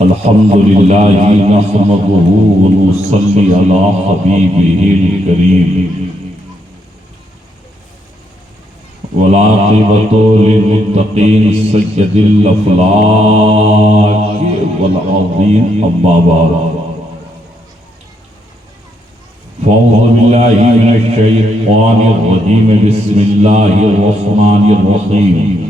الحمدللہ نحمدہ ونصلی علی حبیبہ الکریم والعاقبۃ للمتقین سید الافلاک والعظیم اما بعد فاعوذ باللہ من الشیطان الرجیم بسم اللہ الرحمن الرحیم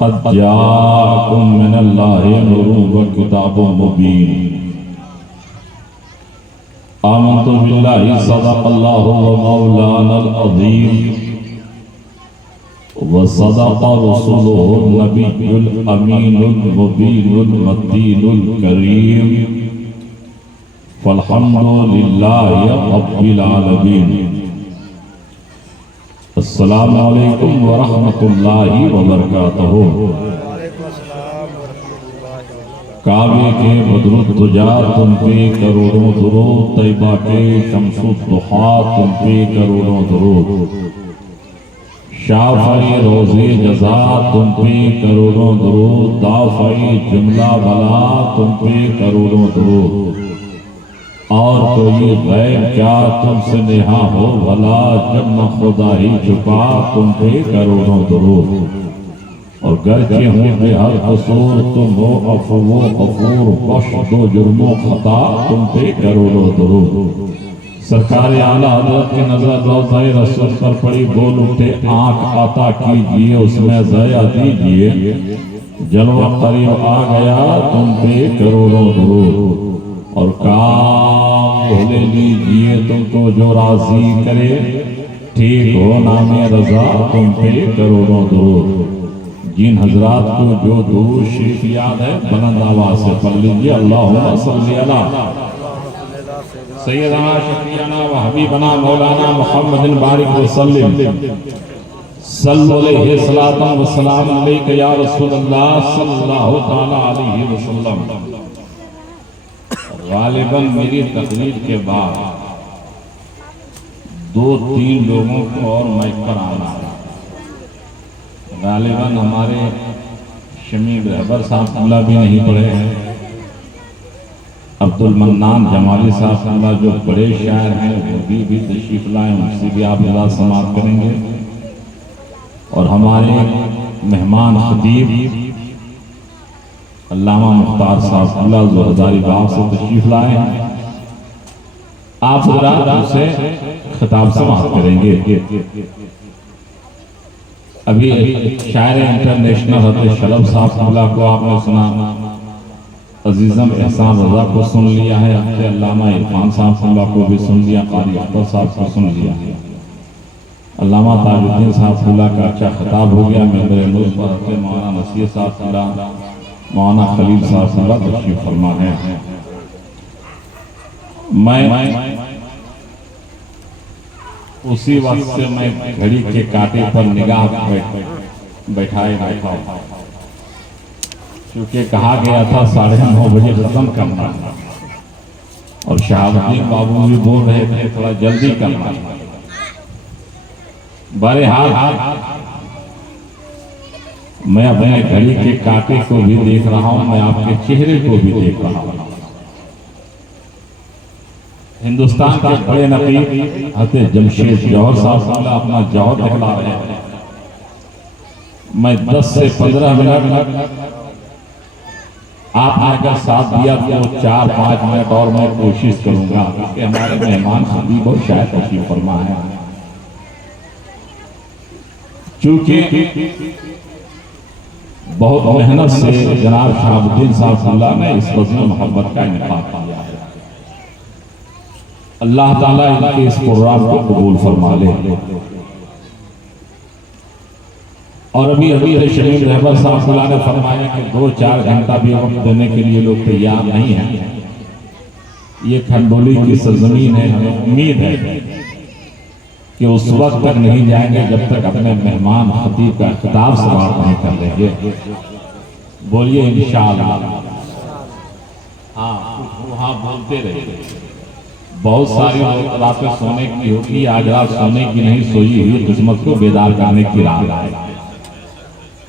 قد جاءکم من اللہ نور وکتاب مبین آمنت باللہ صدق اللہ مولانا العظیم وصدق رسوله النبی الامین المبین المتین الکریم فالحمد للہ رب العالمین السلام علیکم ورحمۃ اللہ وبرکاتہ کعبے کے بدر الدجا تم پہ کروڑوں درود طیبہ کے شمس الضحا تم پہ کروڑوں درود شافعی روز جزا تم پہ کروڑوں درود دافعی جملہ بلا تم پہ کروڑوں درود اور کوئی غیر کیا تم سے نہا ہو بھلا جب نہ خدا ہی چھپا تم پہ کروڑوں درود اور گرچہ ہوں بے ہر قصور تم ہو عفو و غفور بخش دو جرم و خطا تم پہ کروڑوں درود سرکار اعلیٰ حضرت کی نظر روضہ رسول پر پڑی بول اٹھے آنکھ عطا کیجئے اس میں ضیاء دیجئے جلوہ قریب آ گیا تم پہ کروڑوں درود اور کام بھولے لیجئے تم کو جو راضی کرے ٹھیک ہو نام رضا تم پہ کروڑوں درود جن حضرات کو جو درود شریف یاد ہے بلند آواز سے پڑھ لیجئے اللہم صلی علی سیدنا شفیعنا و حبیبنا مولانا محمد بارک وسلم صلی علیہ الصلوۃ والسلام علیک یا رسول اللہ صلی اللہ تعالی علیہ وسلم غالباً میری تقریر کے بعد 2-3 لوگوں کو اور مائک پر آنا ہے غالباً ہمارے شمیع رہبر صاحب اللہ بھی نہیں پڑھے ہیں عبد المنان جمالی صاحب اللہ جو بڑے شاعر ہیں وہ بھی تشریف لائیں ان سے بھی آپ اللہ سماعت کریں گے اور ہمارے مہمان خطیب علامہ مختار صاحب اللہ زہرداری باغ سے تشریف لائے ہیں آپ حضرات اسے خطاب سماعت کریں گے ابھی شاعر انٹرنیشنل حضرت شلب صاحب اللہ کو آپ نے سنا عزیزم احسان رضا کو سن لیا ہے حضرت علامہ عرفان صاحب اللہ کو بھی سن لیا قاری اختر صاحب کو سن لیا علامہ تاج الدین صاحب اللہ کا اچھا خطاب ہو گیا ممبر نور پر حضرت مولانا نصیر صاحب اللہ مولانا خلیل صاحب اللہ تشریف فرما ہے میں اسی وقت سے میں گھڑی کے کاٹے پر نگاہ بیٹھائے بیٹھا ہوں کیونکہ کہا گیا تھا 9:30 بجے ختم کرنا اور شہاب الدین بابو بھی بول رہے تھے تھوڑا جلدی کرنا بہرحال میں اپنے گھڑی کے کاٹے کو بھی دیکھ رہا ہوں میں آپ کے چہرے کو بھی دیکھ رہا ہوں ہندوستان کے بڑے نقیب حضرت جمشید جوہر صاحب اللہ اپنا جوہر دکھلا رہے ہیں میں 10 سے 15 منٹ آپ نے اگر ساتھ دیا تو 4-5 منٹ اور میں کوشش کروں گا کہ ہمارے مہمان خطیب اور شاعر تشریف فرما ہے چونکہ بہت محنت سے جناب شہاب الدین صاحب اللہ نے اس غزل محبت کا انعقاد کیا ہے اللہ تعالیٰ ان کے اس پروگرام کو قبول فرما لے اور ابھی شریف رہبر صاحب اللہ نے فرمایا کہ 2-4 گھنٹہ بھی وقت دینے کے لیے لوگ تیار نہیں ہیں یہ کھنڈولی کی سرزمین ہے ہمیں امید ہے کہ اس وقت تک نہیں جائیں گے جب تک اپنے مہمان خطیب کا خطاب سماعت نہیں کر لیں گے بولیے انشاءاللہ ہاں بولتے رہے بہت ساری راتیں سونے کی ہوگی آج رات سونے کی نہیں سوئی ہوئی قسمت کو بیدار کرنے کی راہ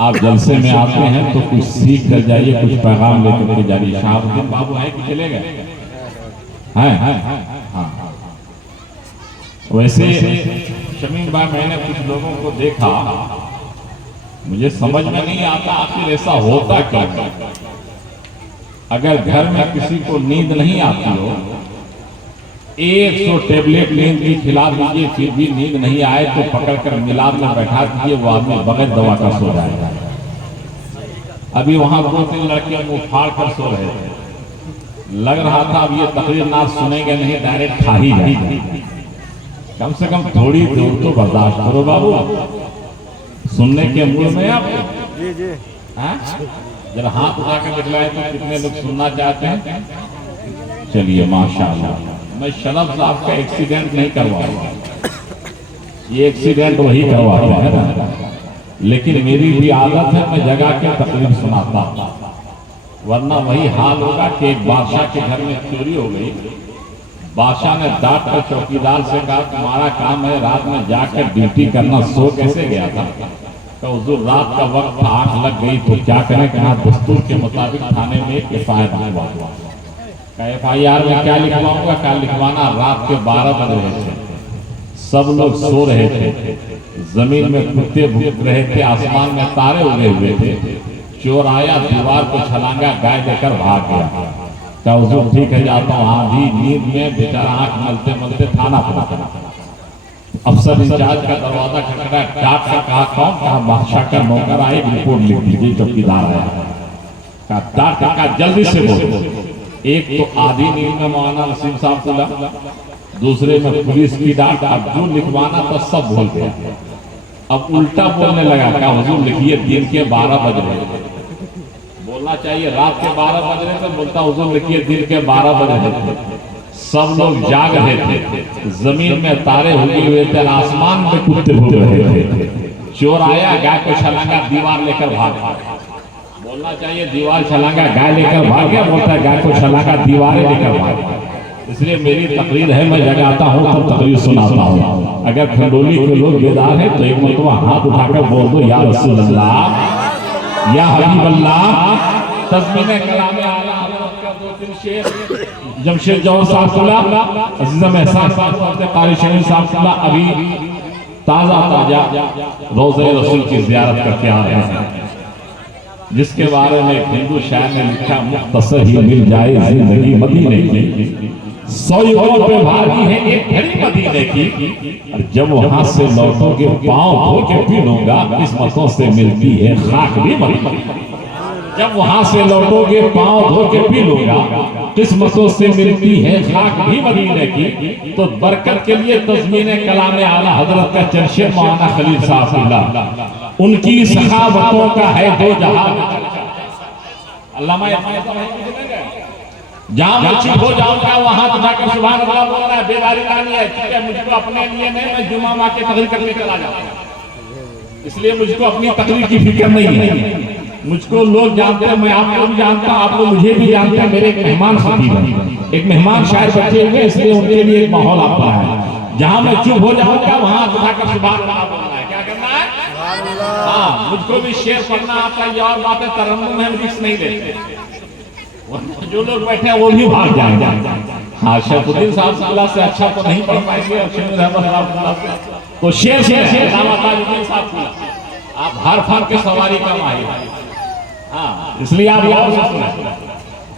آپ جلسے میں آتے ہیں تو کچھ سیکھ کر جائیے، کچھ پیغام لے کر کے جائیے۔ شہاب الدین بابو ہیں کہ چلے گئے؟ ہیں؟ ہاں۔ ویسے شمیم بھائی میں نے کچھ لوگوں کو دیکھا، مجھے سمجھ میں نہیں آتا آخر ایسا ہوتا کیا ہے۔ اگر گھر میں کسی کو نیند نہیں آتی ہو، 100 ٹیبلٹ نیند کی کھلا دیجئے پھر بھی نیند نہیں آئے تو پکڑ کر میلاد میں بیٹھا دیجئے، وہ آدمی بغیر دوا کا سو جائے گا۔ ابھی وہاں 2-3 لڑکے منہ پھاڑ کر سو رہے تھے، لگ رہا تھا اب یہ تقریر نہ سنیں گے نہیں ڈائریکٹ کھا ہی جائیں گے۔ کم سے کم تھوڑی دور تو برداشت کرو بابو، سننے کے موڈ میں آپ ذرا ہاتھ اٹھا کر دکھلائے تو کتنے لوگ سننا چاہتے ہیں؟ چلیے ماشاءاللہ۔ میں شرف صاحب کا ایکسیڈنٹ نہیں کرواؤں گا، یہ ایکسیڈنٹ وہی کرواتا ہے نا، لیکن میری بھی عادت ہے میں جگہ کے تقریر سناتا ہوں، ورنہ وہی حال ہوگا کہ ایک بادشاہ کے گھر میں چوری ہو گئی۔ بادشاہ نے ڈانٹ کر چوکیدار سے کہا تمہارا کام ہے رات میں جا کر ڈیوٹی کرنا، سو کیسے گیا تھا؟ کہ حضور رات کا وقت تھا، آنکھ لگ گئی تو کیا کریں؟ کہا دستور کے مطابق تھانے میں ایک FIR لکھوا دو۔ کہ FIR میں کیا لکھواؤں گا؟ کیا لکھوانا؟ رات کے 12 بج رہے تھے، سب لوگ سو رہے تھے، زمین میں کتے بھوک رہے تھے، آسمان میں تارے اگے ہوئے تھے، چور آیا دیوار کو چھلانگا گائے دے کر بھاگ گیا۔ کہا حضور ٹھیک ہے جاتا ہوں۔ آدھی نیند میں بیچارہ آنکھ ملتے ملتے تھانہ پہنچا۔ افسر انچارج کا دروازہ کھٹکھٹایا، ڈانٹ کر کہا کون؟ کہا بادشاہ کا نوکر آئے، رپورٹ لکھ دیجیے، چوکیدار آیا۔ کہا ڈانٹ کر کہا جلدی سے بولو۔ ایک تو آدھی نیند میں مولانا نسیم صاحب کو، دوسرے میں پولیس کی ڈانٹ، اب جو لکھوانا تھا سب بھول گیا۔ اب الٹا بولنے لگا، کہا حضور لکھیے دن کے 12 بج رہے تھے۔ بولنا چاہیے رات کے 12 بج رہے تھے، بولتا حضور لکھیے دن کے 12 بج رہے تھے، سب لوگ جاگ رہے تھے، زمین میں تارے اگے ہوئے تھے، آسمان میں کتے بھوک رہے تھے، چور آیا گائے کو چھلانگا دیوار لے کر بھاگا۔ بولنا چاہیے دیوار چھلانگا گائے لے کر بھاگ گیا، بولتا ہے گائے کو چھلانگا دیواریں لے کر بھاگ۔ اس لیے میری تقریر ہے، میں جگہ آتا ہوں تو تقریر سناتا ہوں۔ اگر کھنڈولی کے لوگ بیدار ہیں تو ایک مرتبہ ہاتھ اٹھا کر بول دو یا رسول اللہ، یا حبیب اللہ۔ تضمین کلام اعلیٰ حضرت کا 2-3 شعر جمشید جوہر صاحب اللہ، عزیزہ احسان صاحب، قاری شریف صاحب اللہ ابھی تازہ روضہ رسول کی زیارت کر کے آ رہے ہیں، جس کے بارے میں ایک ہندو شاعر نے لکھا مختصر ہی مل جائے زندگی مدینے کی، 100 یوم پہ بھاری ہے ایک گھڑی مدینے کی، اور جب وہاں سے لوٹو گے پاؤں دھو کے پی لوں گا، قسمتوں سے ملتی ہے خاک بھی مدینے کی۔ جب وہاں سے لوٹو گے پاؤں دھو کے پی لوں گا، قسمتوں سے ملتی ہے خاک بھی مدینے کی۔ تو برکت کے لیے تضمین کلام اعلیٰ حضرت کا چرشے مولانا خلیل صاحب اللہ، ان کی سخاوتوں کا ہے دو جہاں۔ علامہ جہاں میں چپ ہو جاؤں گا وہاں جا کر سبحان اللہ بول رہا ہے، بیداری لانی ہے، کیونکہ مجھ کو اپنے لیے نہیں، میں جمعہ ماہ کے تقریر کرنے چلا جاتا ہوں، اس لیے مجھ کو اپنی تقریر کی فکر نہیں ہے۔ مجھ کو لوگ جانتے ہیں، میں آپ کو بھی جانتا ہوں، آپ کو مجھے بھی جانتے ہیں، میرے ایک مہمان خطیب ہیں، ایک مہمان شاعر بیٹھے ہوئے، اس لیے ان کے لیے ایک ماحول آپ کا ہے۔ جہاں میں چپ ہو جاؤں گا وہاں اٹھا کر سبحان اللہ بولنا ہے۔ کیا کرنا ہے؟ ہاں، مجھ کو بھی شعر پڑھنا آتا ہے، یہ اور بات ہے، ترنم میں ہم رسک نہیں لیتے، جو لوگ بیٹھے ہیں وہ بھی بھاگ جائیں گے۔ ہاں، شیخ الدین صاحب اللہ سے اچھا تو نہیں پڑھ پائیں گے، اور شیخ رحمت اللہ تو شعر سے علامہ تاج الدین صاحب آپ ہر فن کے سواری کا ماہر ہیں۔ ہاں، اس لیے آپ یاد سنیں،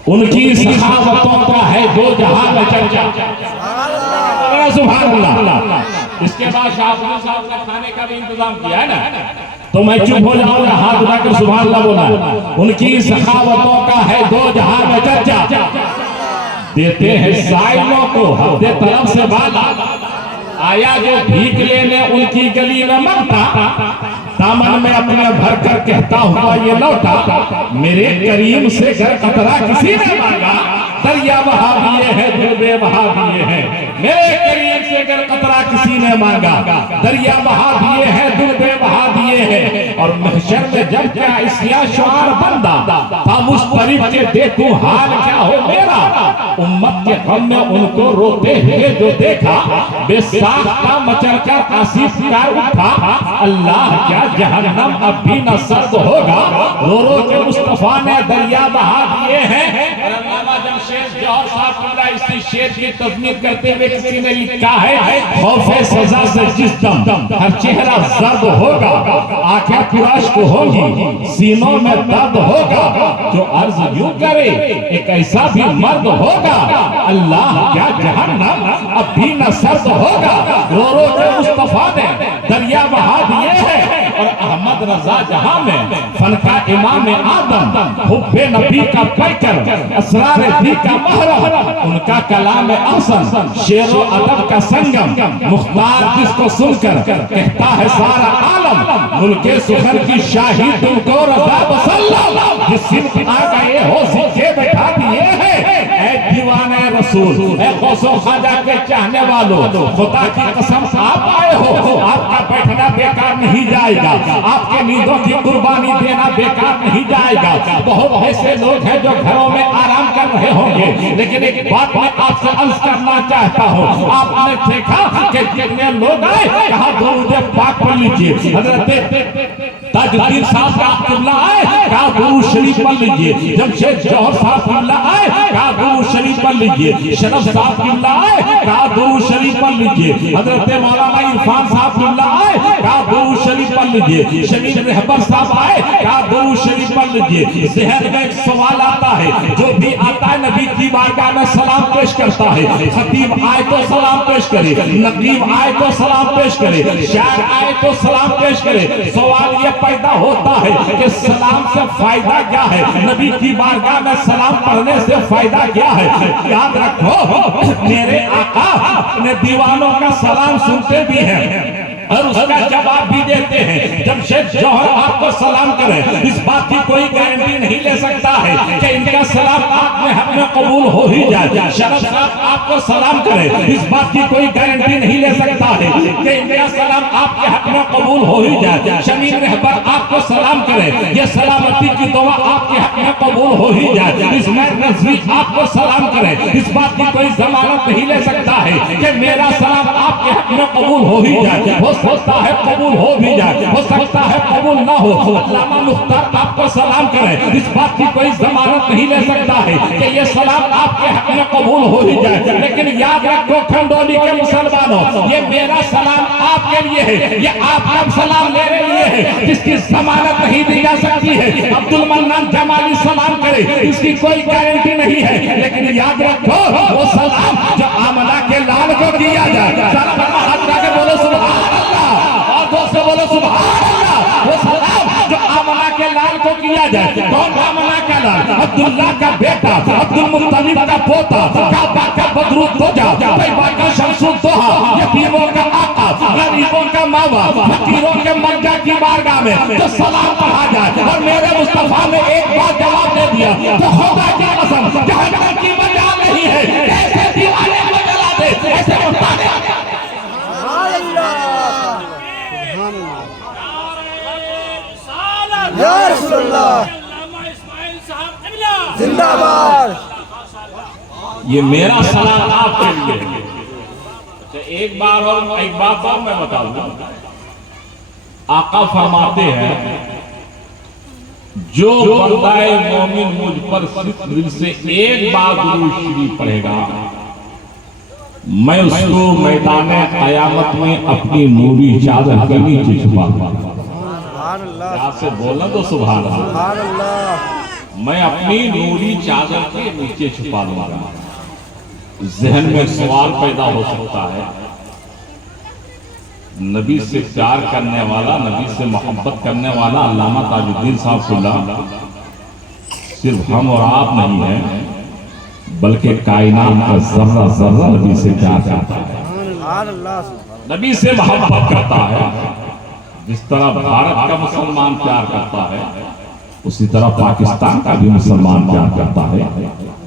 ان کی سخاوتوں کا ہے دو جہاں میں چرچا۔ سبحان اللہ۔ اس کے بعد شاہ عبداللہ صاحب نے کھانے کا بھی انتظام کیا ہے نا، تو میں چپ ہو جاؤں گا، ہاتھ اٹھا کر سبحان اللہ بولا۔ ان کی سخاوتوں کا ہے دو جہاں میں چرچا، دیتے ہیں سائلوں کو حد طلب سے بالا، آیا جو بھیک لینے ان کی گلی میں منگتا، دامن میں اپنے بھر کر کہتا ہوا یہ لوٹا، میرے کریم سے گر قطرہ کسی نے مانگا، دریا بہا دیے ہیں دل بے بہا دیے ہیں میرے کریم سے اگر قطرہ کسی نے مانگا دریا بہا دیے ہیں دل بے بہا دیے ہیں اور محشر میں جب کیا اسیا شعار بندہ تھا مشترک کے دیکھوں حال کیا ہو میرا امت کے غم میں ان کو روتے ہوئے جو دیکھا بے ساختہ مچل کر آصف کر اٹھا اللہ کیا جہنم اب بھی نہ سرد ہوگا رو رو کے مصطفیٰ نے دریا بہا دیے ہیں اور علامہ جمشید جوہر صاحب اللہ اسی شعر کی تضمین کرتے ہوئے کسی نے لکھا ہے خوف سزا سے جس دم ہر چہرہ زرد ہوگا آنکھیں پراشک ہوگی سینوں میں درد ہوگا جو عرض یوں کرے ایک ایسا بھی مرد ہوگا اللہ کیا جہنم اب بھی نہ سرد ہوگا رو رو کے مصطفیٰ نے دریا بہا دیے ہیں اور احمد رضا جہاں میں فن کا امام آدم حب نبی کا پیکر اسرار دی کا محرم ان کا کلام احسن شعر و ادب کا سنگم مختار جس کو سن کر کہتا ہے سارا عالم ملک سخن کی شاہی تم کو رضا وسلم جس سمت آ گئے ہو سکے بٹھا دیے ہیں اے دیوانے رسول اے غوث و خواجہ کے چاہنے والوں خدا کی قسم آپ آئے ہو آپ کا بیٹھنا بیکار نہیں جائے گا آپ کے نیندوں کی قربانی دینا بیکار نہیں جائے گا بہت ایسے لوگ ہیں جو گھروں میں آرام کر رہے ہوں گے لیکن ایک بات میں آپ سے عرض کرنا چاہتا ہوں آپ نے دیکھا کہ جتنے لوگ آئے کہا درود پاک پڑھ لیجئے حضرت تاج الدین صاحب کا قبلہ آئے کہا درود شریف پڑھ لیجئے جمشید جوہر صاحب قبلہ آئے کہا درود شریف پڑھ لیجئے شرف صاحب قبلہ آئے کہا درود شریف پڑھ لیجئے حضرت مولانا عرفان صاحب قبلہ آئے کہا درود شریف پڑھ لیجئے شمیم رہبر صاحب آئے کہا درود شریف پڑھ لیجئے ذہن میں ایک سوال آتا ہے جو بھی آتا ہے نبی کی بارگاہ میں سلام پیش کرتا ہے خطیب آئے تو سلام پیش کرے نقیب آئے تو سلام پیش کرے شاعر آئے تو سلام پیش کرے سوال یہ پیدا ہوتا ہے کہ سلام سے فائدہ کیا ہے نبی کی بارگاہ میں سلام پڑھنے سے فائدہ کیا ہے یاد رکھو میرے آقا اپنے دیوانوں کا سلام سنتے بھی ہیں اور اس کا جواب بھی دیتے ہیں جمشید جوہر آپ کو سلام کرے اس بات کی کوئی گارنٹی نہیں لے سکتا ہے کہ ان کا سلام آپ میں حق میں قبول ہو ہی جائے شرف صاحب آپ کو سلام کرے اس بات کی کوئی گارنٹی نہیں لے سکتا ہے کہ ان کا سلام آپ کے حق میں قبول ہو ہی جائے شمیم رہبر آپ کو سلام کرے یہ سلامتی کی دعا آپ کے حق میں قبول ہو ہی جائے اسماعیل نظوی آپ کو سلام کرے اس بات کی کوئی ضمانت نہیں لے سکتا ہے کہ میرا سلام آپ کے حق میں قبول ہو ہی جائے ہو سکتا ہے قبول ہو بھی جائے ہو سکتا ہے قبول نہ ہو علامہ مختار آپ کو سلام کرے اس بات کی کوئی ضمانت نہیں لے سکتا ہے کہ یہ سلام آپ کے حق میں قبول ہو ہی جائے لیکن یاد رکھو کھنڈولی کے مسلمانوں یہ میرا سلام آپ کے لیے ہے یہ آپ کا سلام میرے لیے ہے جس کی ضمانت نہیں دی جا سکتی ہے عبد المنان جمالی سلام کرے اس کی کوئی گارنٹی نہیں ہے لیکن یاد رکھو وہ سلام جو آمنہ کے لال کو کیا جائے ذرا بڑا ہاتھ جا کے بولو سبحان اور دوست سے بولو سبحان اللہ وہ سلام جو آمنہ کے لال کو کیا جائے کون آمنہ کا لال عبداللہ کا بیٹا عبد المطلب کا پوتا کعبہ کا بدرود دوجا طیبہ کا شمس الدوحہ یتیموں کا آقا غریبوں کا ماوا فقیروں کے مرجع کی بارگاہ میں جو سلام پڑھا جائے اور میرے مصطفیٰ نے ایک بات جواب دے دیا تو خدا کی قسم جہنم کی مجال نہیں ہے ایسے دیوانے کو جلا دے ایسے مستانے یا رسول اللہ زندہ باد یہ میرا سلام آپ کے لیے ایک بار اور ایک بات اور میں بتاؤں آقا فرماتے ہیں جو بندہ مومن مجھ پر صرف دل سے ایک بار درود شریف پڑھے گا میں اس کو میدان قیامت میں اپنی نوری چادر کے نیچے چھپا دوں یہاں سے بولنا تو سبحان اللہ میں اپنی نوری چادر کے نیچے چھپا دوں گا ذہن میں سوال پیدا ہو سکتا ہے نبی سے پیار کرنے والا نبی سے محبت کرنے والا علامہ تاج الدین صاحب اللہ صرف ہم اور آپ نہیں ہیں بلکہ کائنات کا ذرہ ذرہ نبی سے پیار کرتا ہے نبی سے محبت کرتا ہے جس طرح بھارت کا مسلمان پیار کرتا ہے اسی طرح پاکستان کا بھی مسلمان پیار کرتا ہے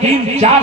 3-4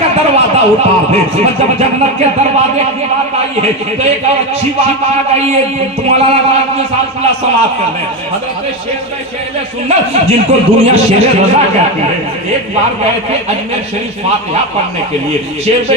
کا دروازہ اتار دے. اور جب جنت کے دروازے کی بات آئی ہے تو ایک اور اچھی بات آ گئی ہے. مولانا راحت نثار اللہ سماعت کر لیں. حضرت شیخ سنت جن کو دنیا شیر رضا کہتی ہے, ایک بار گئے تھے اجمیر شریف فاتحہ پڑھنے کے لیے. شیخ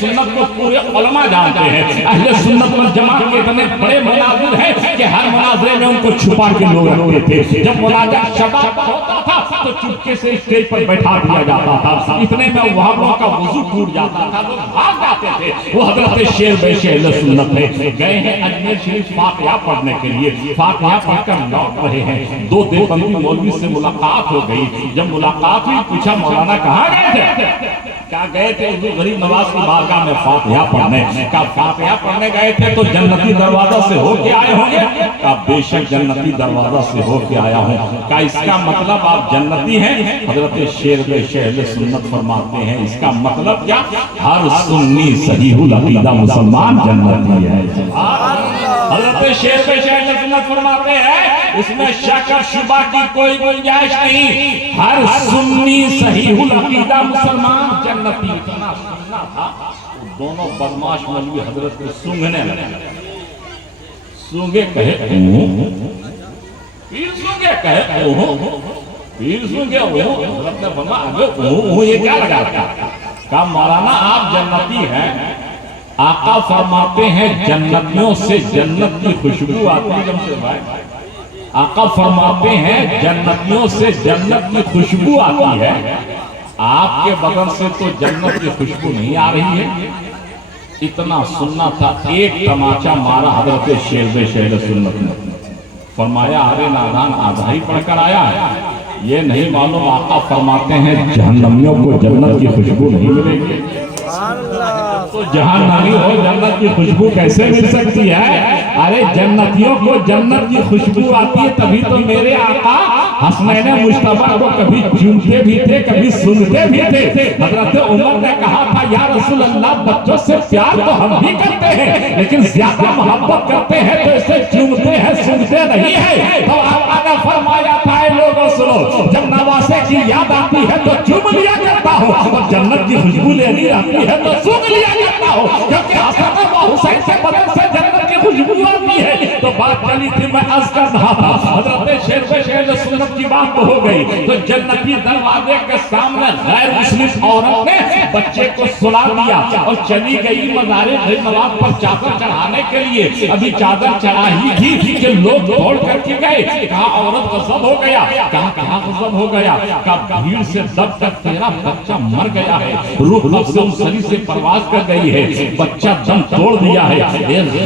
سنت کو پورے علماء جانتے ہیں. اہل سنت والجماعت کے اتنے بڑے مناظر ہیں کہ ہر مناظرے میں ان کو چھپا کے لوگ رکھتے تھے. جب مناظر شباب ہوتا تھا تو چپکے سے اسٹیج پر بیٹھا دیا جاتا تھا. اتنے میں وہابوں کا وضو ٹوٹ جاتا تھا, لوگ بھاگ جاتے تھے. وہ حضرت شیر اہل سنت ہے, گئے ہیں اجمیر شریف فاتحہ پڑھنے کے لیے. فاتحہ پڑھ کر لوٹ رہے ہیں. 2 دیوبندی مولوی سے ملاقات ہو گئی. جب ملاقات ہوئی پوچھا مولانا کہاں گئے تھے؟ کیا گئے تھے حضور غریب نواز کی بارگاہ میں فاتحہ پڑھنے. کہا فاتحہ پڑھنے گئے تھے تو جنتی دروازہ سے ہو کے آئے ہوں گے؟ کہا بے شک جنتی دروازہ سے ہو کے آیا ہوں. کہا اس کا مطلب آپ جنتی ہیں؟ حضرت شیر اہل سنت فرماتے ہیں اس کا مطلب کیا؟ ہر سنی صحیح العقیدہ مسلمان جنتی ہے. حضرت شیر اہل سنت فرماتے ہیں اس میں شک اور شبہ کی کوئی گنجائش نہیں. ہر سنی صحیح العقیدہ مسلمان جنتی. اتنا سننا تھا دونوں بدماش مولوی حضرت کو سونگنے لگے. سونگے کہے پیر سونگے کہے پیر سونگے حضرت نے فرمایا یہ کیا لگا رکھا؟ کہا مولانا آپ جنتی ہیں. آقا فرماتے ہیں جنتیوں سے جنت کی خوشبو آتی ہے. آقا فرماتے ہیں جنتیوں سے جنت کی خوشبو آتی ہے. آپ کے بدن سے تو جنت کی خوشبو نہیں آ رہی ہے. اتنا سننا تھا. ایک تماچا مارا حضرت شیر سنت نے. فرمایا ارے نادان آدھا ہی پڑھ کر آیا ہے, یہ نہیں معلوم آقا فرماتے ہیں جہنمیوں کو جنت کی خوشبو نہیں ملے گی. تو جہنمی ہو جنت کی خوشبو کیسے مل سکتی ہے؟ ارے جنتیوں کو جنت کی خوشبو آتی ہے تبھی تو میرے آقا حسنین مجتبیٰ کو کبھی چومتے بھی تھے کبھی سنتے بھی تھے. حضرت عمر نے کہا تھا یا رسول اللہ بچوں سے پیار تو ہم بھی کرتے ہیں لیکن زیادہ محبت کرتے ہیں تو اسے چومتے ہیں سنتے نہیں ہیں. تو آقا نے فرمایا تھا اے لوگوں سنو, جب نواسے کی یاد آتی ہے تو چوم لیا کرتا ہوں, اور جنت کی خوشبو لینی آتی ہے تو سن لیا کرتا ہوں, کیونکہ حسن و حسین سے بدن سے جنت کی خوشبو آتی ہے. تو بات چلی تھی میں عرض کر رہا تھا حضرت شیر سنت کی بات ہو گئی تو جنتی دروازے کے سامنے غیر مسلم عورت نے بچے کو سلا دیا اور چلی گئی مزار غریب نواز پر چادر چڑھانے کے لیے. ابھی چادر چڑھائی تھی کہ لوگ دوڑ کر کے گئے. کہا عورت غضب ہو گیا. کہاں غضب ہو گیا؟ کہا بھیڑ سے دب کر تیرا بچہ مر گیا ہے. روح نفس سری سے پرواز کر گئی ہے, بچہ دم توڑ دیا ہے.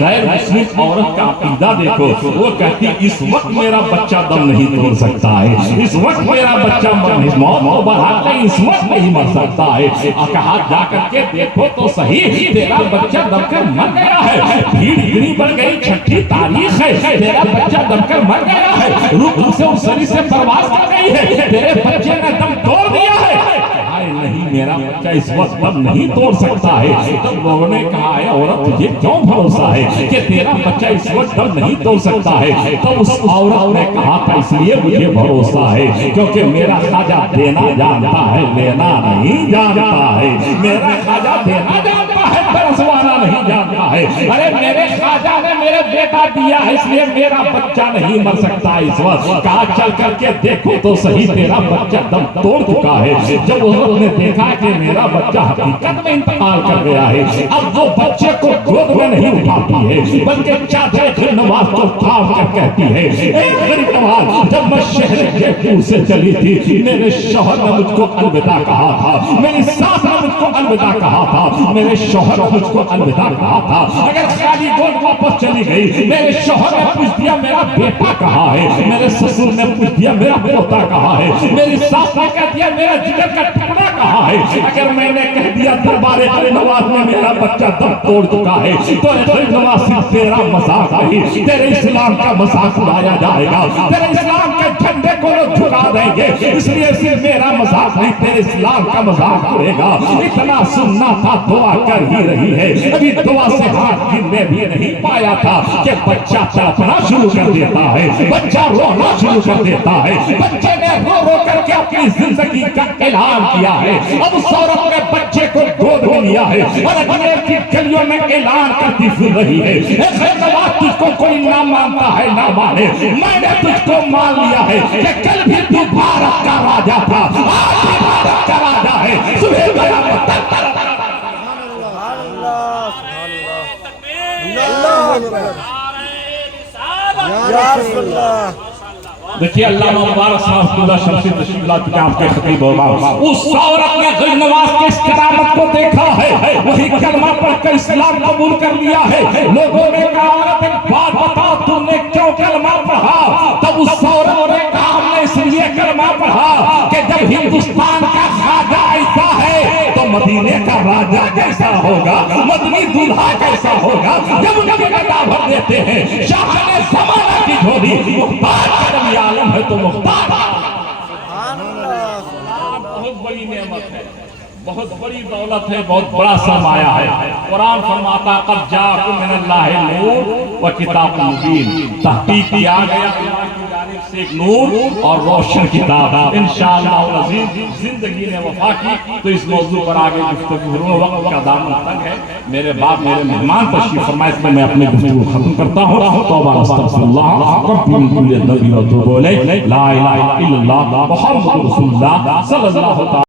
غیر مسلم عورت کا عقیدہ دیکھو, وہ کہتی اس وقت میرا بچہ دم نہیں توڑ سکتا ہے, اس وقت میرا بچہ موت کو بڑھا نہیں اس وقت نہیں مر سکتا ہے. کہا جا کر کے دیکھو تو صحیح تیرا بچہ دم کر مر گیا ہے. بھیڑ اتنی بڑھ گئی, چھٹی تاریخ ہے, تیرا بچہ دم کر مر گیا ہے. روح سے سری سے پرواز کر گئی ہے, تیرے بچے نے دم توڑ دیا ہے. نہیں میرا بچہ اس وقت دم نہیں توڑ سکتا ہے. تب لوگوں نے کہا ہے عورت تجھے کیوں بھروسہ ہے کہ تیرا بچہ اس وقت دم نہیں توڑ سکتا ہے؟ تو اس عورت نے کہا تھا اس لیے مجھے بھروسہ ہے کیونکہ میرا خواجہ دینا جانتا ہے لینا نہیں جانتا ہے. میرا خواجہ دینا جانتا ہے برسوانا نہیں جانتا ہے. ارے میرے خواجہ نے میرے بیٹا دیا ہے اس لیے میرا بچہ نہیں مر سکتا اس وقت. کہا چل کر کے دیکھو تو صحیح تیرا بچہ دم توڑ چکا ہے. جب عورت نے دیکھا کہ میرا بچہ حقیقت میں انتقال کر گیا ہے, اب وہ بچے کو گود میں نہیں اٹھاتی ہے بلکہ چادر غریب نواز کو تھام کر کہتی ہے اے غریب نواز جب میں شہر جے پور سے چلی تھی میرے شوہر نے مجھ کو الوداع کہا تھا, میری ساس نے مجھ کو الوداع کہا تھا, میرے شوہر نے مجھ کو الوداع کہا تھا. اگر خالی گود واپس چلی گئی میرے شوہر نے پوچھ دیا میرا بیٹا کہاں ہے, میرے سسر نے پوچھ دیا میرا پوتا کہاں ہے, میری ساس نے کہہ دیا میرا جگر کا ٹکڑا کہاں ہے. اگر میں نے کہہ دیا دربار غریب نواز میں میرا بچہ دم توڑ چکا ہے تو غریب نواز صرف تیرا مذاق نہیں, تیرے اسلام کا مذاق اڑایا جائے گا, تیرے اسلام کے جھنڈے کو لوگ جھکا دیں گے، اس لیے صرف میرا مذاق نہیں تیرے اسلام کا مذاق اڑے گا۔ اتنا سننا تھا دعا کر ہی رہی ہے، ابھی دعا سے ہاتھ گرنے بھی نہیں پایا تھا کہ بچہ تڑپنا شروع کر دیتا ہے، بچہ رونا شروع کر دیتا ہے، بچے نے رو رو کر کے اپنی زندگی کا اعلان کیا ہے۔ اب اس عورت نے بچے کو گود میں لیا ہے اور اجمیر کی گلیوں میں اعلان کرتی پھر رہی ہے، اے خیرنواز تجھ کو کوئی نہ مانتا ہے نہ مانے، میں نے تجھ کو مان لیا ہے کہ کل بھی تو بھارت کا راجا تھا، آج بھی بھارت کا راجا ہے، صبح قیامت تک یا رسول اللہ۔ دیکھیے علامہ مبارک صاحب خدا شمسی تشریف لا چکے آپ کے خطیب ہو اس عورت نے غیرنواز کی اس کرامت کو دیکھا ہے، وہی کلمہ پڑھ کر اسلام قبول کر لیا ہے۔ لوگوں نے کہا عورت ایک بات بتا تم نے کیوں کلمہ پڑھا؟ تب اس عورت نے کہا ہم نے اس لیے کلمہ پڑھا کہ جب ہندوستان کا خواجہ ایسا ہے تو مدینے کا راجہ کیسا ہوگا، مدنی دلہا کیسا ہوگا۔ جب ان کی گدا بھر دیتے ہیں شاہ نے زمانہ کی جھولی مختار کرم عالم ہے تو مختار بہت بڑی نعمت ہے، بہت بڑی دولت ہے، بہت بڑا سرمایہ ہے۔ قرآن فرماتا قد جاءکم من اللہ نور و کتاب مبین، تحقیق کیا گیا اللہ کی جانب سے ایک نور اور روشن کتاب۔ انشاءاللہ العزیز زندگی نے وفا کی تو اس موضوع پر آگے گفتگو کروں، وقت کا دامن تنگ ہے، میرے بعد میرے مہمان تشریف فرمائے، اس میں میں اپنی گفتگو ختم کرتا ہوں۔ توبہ استغفر اللہ ربی من کل ذنب و اتوب الیہ، لا الہ الا اللہ محمد رسول اللہ صلی اللہ علیہ وسلم۔